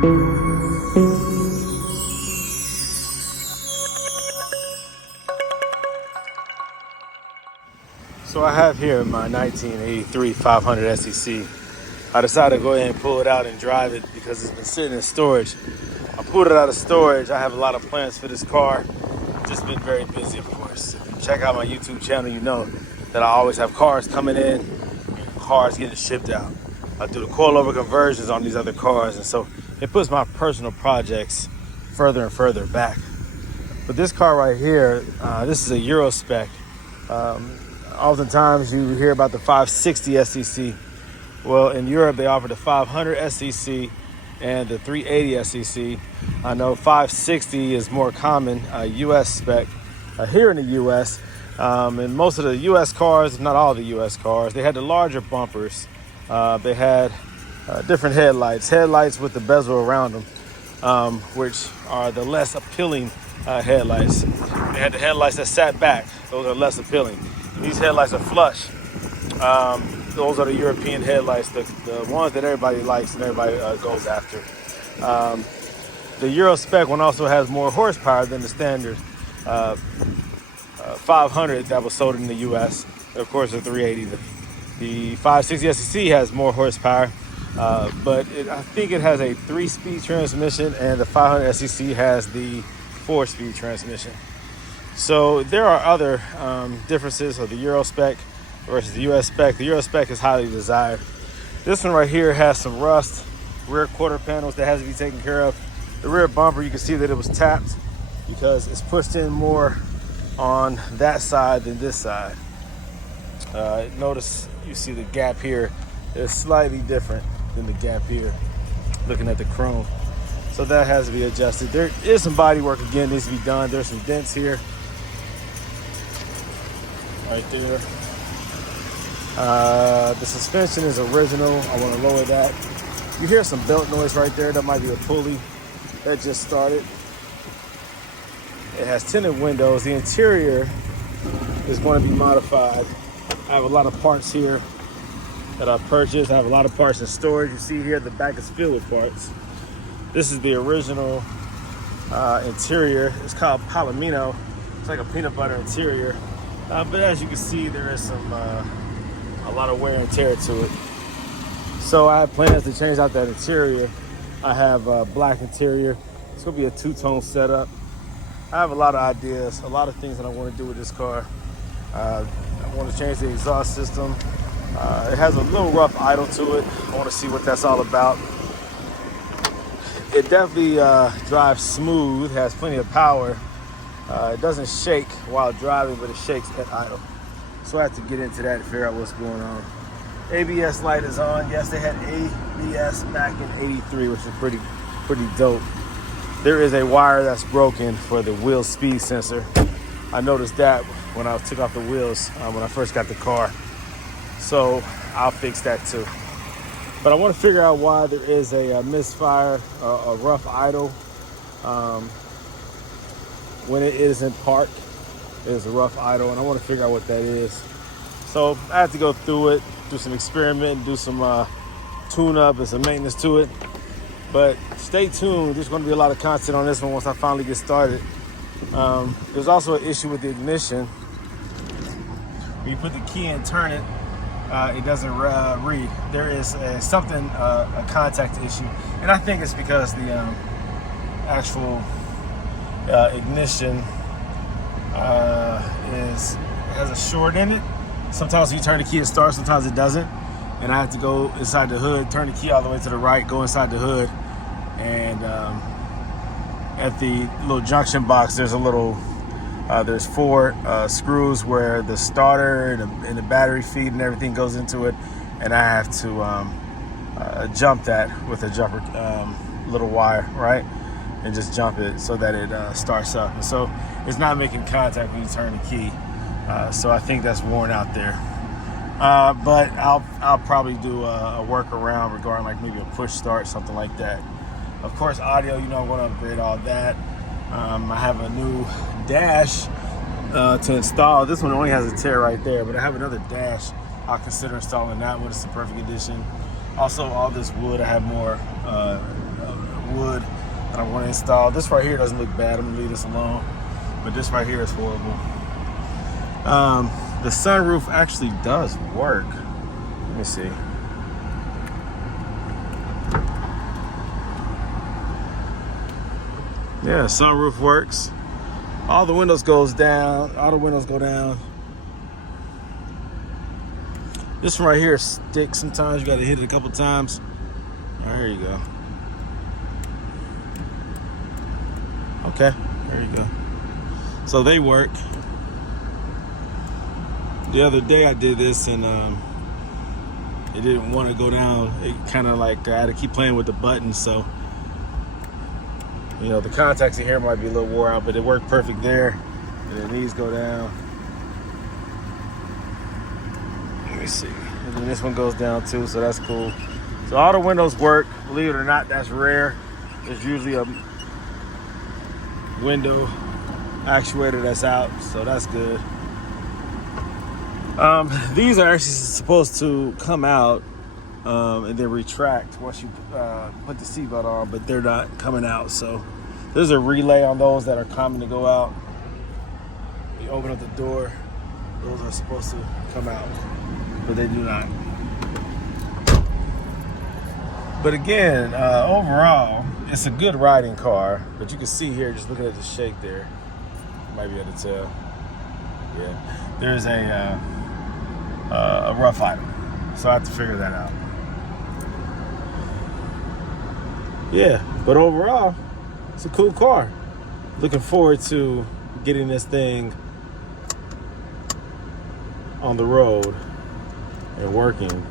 So I have here my 1983 500 SEC. I decided to go ahead and pull it out and drive it because it's been sitting in storage. I pulled it out of storage. I have a lot of plans for this car. Just been very busy, of course. If you check out my YouTube channel, you know that I always have cars coming in and cars getting shipped out. I do the coilover conversions on these other cars, and so it puts my personal projects further and further back. But this car right here, this is a Euro spec. Oftentimes you hear about the 560 SEC. Well, in Europe, they offer the 500 SEC and the 380 SEC. I know 560 is more common, US spec here in the US. And most of the US cars, if not all the US cars, they had the larger bumpers. They had different headlights with the bezel around them, which are the less appealing headlights. They had the headlights that sat back. Those are less appealing. These headlights are flush. Those are the European headlights, the ones that everybody likes and everybody goes after. The Euro spec one also has more horsepower than the standard 500 that was sold in the US. Of course, the 380. The 560 SEC has more horsepower, but I think it has a 3-speed transmission, and the 500 SEC has the 4-speed transmission. So there are other differences of the Euro spec versus the US spec. The Euro spec is highly desired. This one right here has some rust, rear quarter panels that has to be taken care of. The rear bumper, you can see that it was tapped because it's pushed in more on that side than this side. Notice you see the gap here is slightly different than the gap here, looking at the chrome. So that has to be adjusted. There is some body work again needs to be done. There's some dents here. Right there. The suspension is original. I want to lower that. You hear some belt noise right there. That might be a pulley that just started. It has tinted windows. The interior is going to be modified. I have a lot of parts here that I purchased. I have a lot of parts in storage. You see here the back is filled with parts. This is the original interior. It's called Palomino. It's like a peanut butter interior. But as you can see, there is some a lot of wear and tear to it. So I have plans to change out that interior. I have a black interior. It's gonna be a two-tone setup. I have a lot of ideas, a lot of things that I want to do with this car. I want to change the exhaust system. It has a little rough idle to it. I want to see what that's all about. It definitely drives smooth, has plenty of power. It doesn't shake while driving, but it shakes at idle. So I have to get into that and figure out what's going on. ABS light is on. Yes, they had ABS back in '83, which is pretty dope. There is a wire that's broken for the wheel speed sensor. I noticed that when I took off the wheels when I first got the car. So I'll fix that too. But I want to figure out why there is a misfire, a rough idle. When it isn't parked, there's a rough idle, and I want to figure out what that is. So I have to go through it, do some experiment, do some tune-up and some maintenance to it. But stay tuned. There's going to be a lot of content on this one once I finally get started. There's also an issue with the ignition. When you put the key in and turn it, it doesn't read. There is a contact issue, and I think it's because the actual ignition has a short in it. Sometimes when you turn the key, it starts. Sometimes it doesn't, and I have to go inside the hood, turn the key all the way to the right, go inside the hood, and at the little junction box, there's a little. There's 4 screws where the starter and the battery feed and everything goes into it, and I have to jump that with a jumper little wire, right? And just jump it so that it starts up. And so it's not making contact when you turn the key. So I think that's worn out there. But I'll probably do a workaround regarding like maybe a push start, something like that. Of course, audio, I'm going to upgrade all that. I have a new dash to install. This one only has a tear right there, but I have another dash. I'll consider installing that one. It's the perfect addition. Also, all this wood, I have more wood that I'm going to install. This right here doesn't look bad. I'm going to leave this alone. But this right here is horrible. The sunroof actually does work. Let me see. Yeah, sunroof works. All the windows goes down. All the windows go down. This one right here sticks sometimes. You got to hit it a couple times. All right, here you go. Okay, there you go. So they work. The other day I did this and it didn't want to go down. It kind of like I had to keep playing with the buttons. So, you know, the contacts in here might be a little wore out, but it worked perfect there. And then these go down. Let me see. And then this one goes down too, so that's cool. So all the windows work. Believe it or not, that's rare. There's usually a window actuator that's out, so that's good. These are actually supposed to come out and then retract once you put the seatbelt on, but they're not coming out. So there's a relay on those that are coming to go out. You open up the door, those are supposed to come out, but they do not. But again, overall, it's a good riding car. But you can see here, just looking at the shake there, you might be able to tell. Yeah, there's a rough item, so I have to figure that out. Yeah, but overall, it's a cool car. Looking forward to getting this thing on the road and working.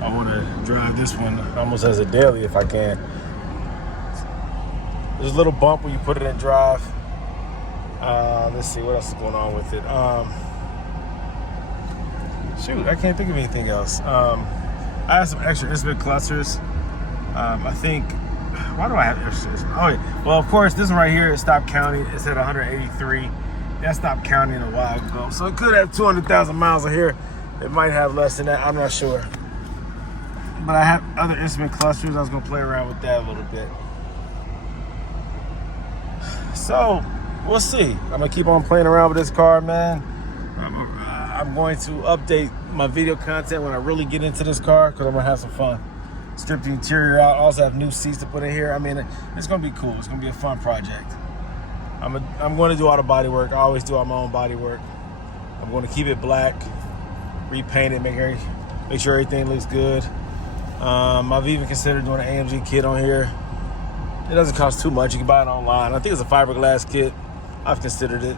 I want to drive this one almost as a daily if I can. There's a little bump when you put it in drive. Let's see what else is going on with it. Shoot, I can't think of anything else. I have some extra instrument clusters. I think, why do I have extras? Oh, yeah. Well, of course, this one right here, it stopped counting. It's at 183. That stopped counting a while ago. So it could have 200,000 miles in here. It might have less than that. I'm not sure. But I have other instrument clusters. I was going to play around with that a little bit. So, we'll see. I'm going to keep on playing around with this car, man. I'm going to update my video content when I really get into this car because I'm going to have some fun. Strip the interior out. Also have new seats to put in here. I mean, it's going to be cool. It's going to be a fun project. I'm going to do all the body work. I always do all my own body work. I'm going to keep it black, repaint it, make sure everything looks good. I've even considered doing an AMG kit on here. It doesn't cost too much. You can buy it online. I think it's a fiberglass kit. I've considered it.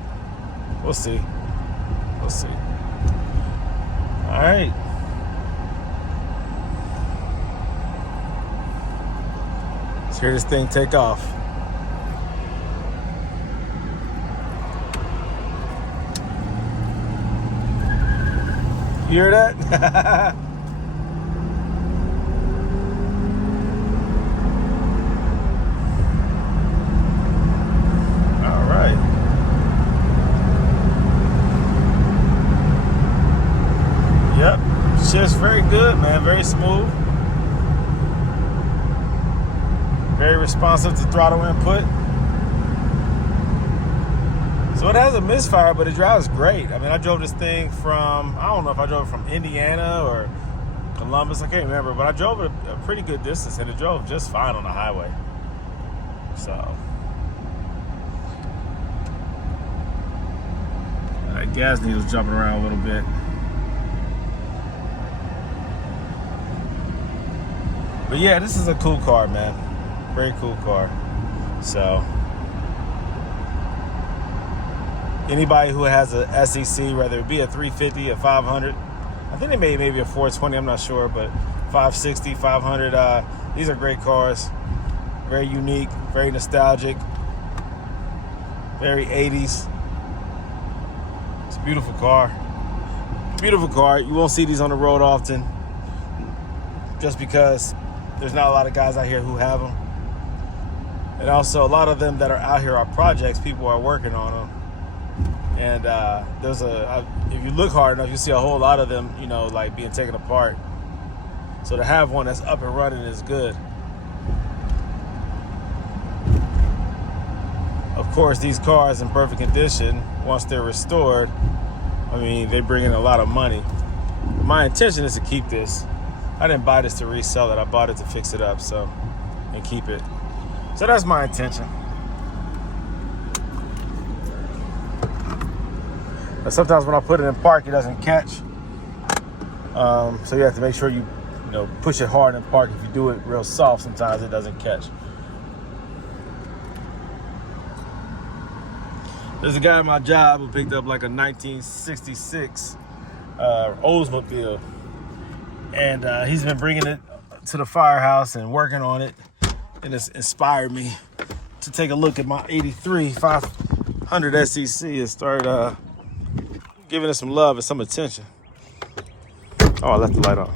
We'll see. We'll see. All right. Let's hear this thing take off. You hear that? Yep, shit's very good, man. Very smooth. Very responsive to throttle input. So it has a misfire, but it drives great. I mean, I drove this thing from, I don't know if I drove it from Indiana or Columbus, I can't remember, but I drove it a pretty good distance and it drove just fine on the highway. So, that gas needle's jumping around a little bit. But yeah, this is a cool car, man. Very cool car. So, anybody who has a SEC, whether it be a 350, a 500, I think they made maybe a 420, I'm not sure, but 560, 500, these are great cars. Very unique, very nostalgic, very 80s. It's a beautiful car. Beautiful car. You won't see these on the road often just because there's not a lot of guys out here who have them. And also a lot of them that are out here are projects. People are working on them. And if you look hard enough, you see a whole lot of them, you know, like being taken apart. So to have one that's up and running is good. Of course, these cars in perfect condition, once they're restored, I mean, they bring in a lot of money. My intention is to keep this. I didn't buy this to resell it. I bought it to fix it up, and keep it. So that's my intention. But sometimes when I put it in park, it doesn't catch. So you have to make sure you push it hard in park. If you do it real soft, sometimes it doesn't catch. There's a guy at my job who picked up like a 1966 Oldsmobile, and he's been bringing it to the firehouse and working on it, and it's inspired me to take a look at my 83 500 SEC and start giving it some love and some attention. Oh, I left the light on.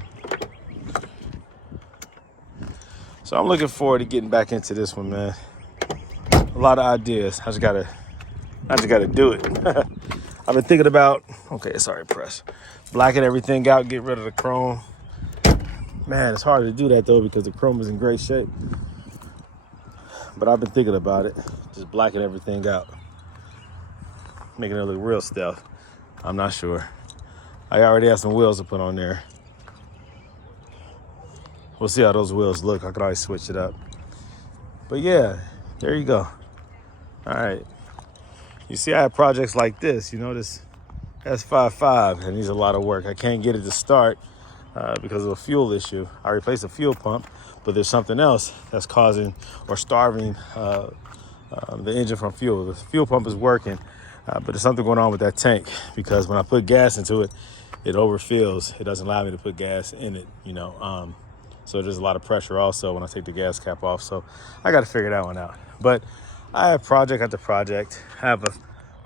So I'm looking forward to getting back into this one, man. A lot of ideas. I just gotta do it. I've been thinking about, okay, sorry, press. Blacken everything out, get rid of the chrome. Man, it's hard to do that though because the chrome is in great shape. But I've been thinking about it. Just blacken everything out. Making it look real stealth. I'm not sure. I already have some wheels to put on there. We'll see how those wheels look. I could always switch it up. But yeah, there you go. All right. You see, I have projects like this. This S55, and needs a lot of work. I can't get it to start because of a fuel issue. I replaced the fuel pump, but there's something else that's causing or starving the engine from fuel. The fuel pump is working, but there's something going on with that tank because when I put gas into it, it overfills. It doesn't allow me to put gas in it, So there's a lot of pressure also when I take the gas cap off. So I got to figure that one out. But I have project after project. I have a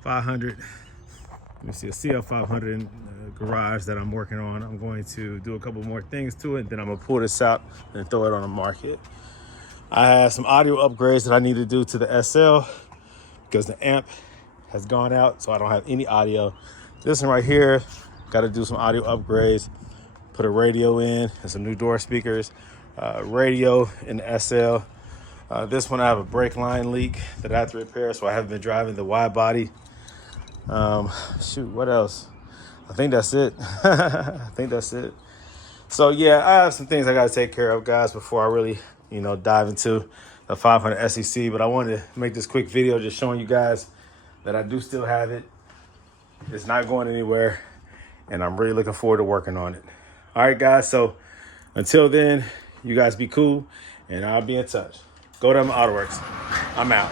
500, let me see, a CL500 in the garage that I'm working on. I'm going to do a couple more things to it. Then I'm going to pull this out and throw it on the market. I have some audio upgrades that I need to do to the SL because the amp has gone out, so I don't have any audio. This one right here, got to do some audio upgrades. Put a radio in and some new door speakers. Radio in the SL. This one I have a brake line leak that I have to repair, so I haven't been driving the wide body. Shoot, what else? I think that's it. I think that's it. So yeah, I have some things I got to take care of, guys, before I really, dive into the 500 SEC. But I wanted to make this quick video just showing you guys that I do still have it. It's not going anywhere, and I'm really looking forward to working on it. All right, guys. So until then, you guys be cool, and I'll be in touch. Go to AutoWorks. I'm out.